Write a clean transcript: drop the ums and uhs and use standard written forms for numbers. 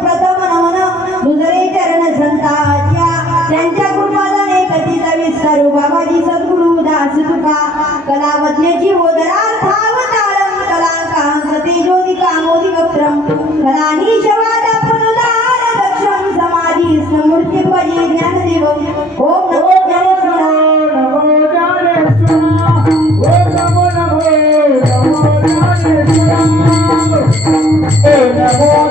प्रथम नमन दुसरे चरण संताच्या त्यांच्या कृपादाने कथीचा विस्तारू बाबाजी सद्गुरु दास तुका कलावज्ञाची ओदरार्थावतारम कलाकांत ज्योतिका मोदी वक्त्रम कलानी शवादा पुनदार दक्षम समाधी समूर्ती पजी ज्ञानदेवम ओम नमो Oh,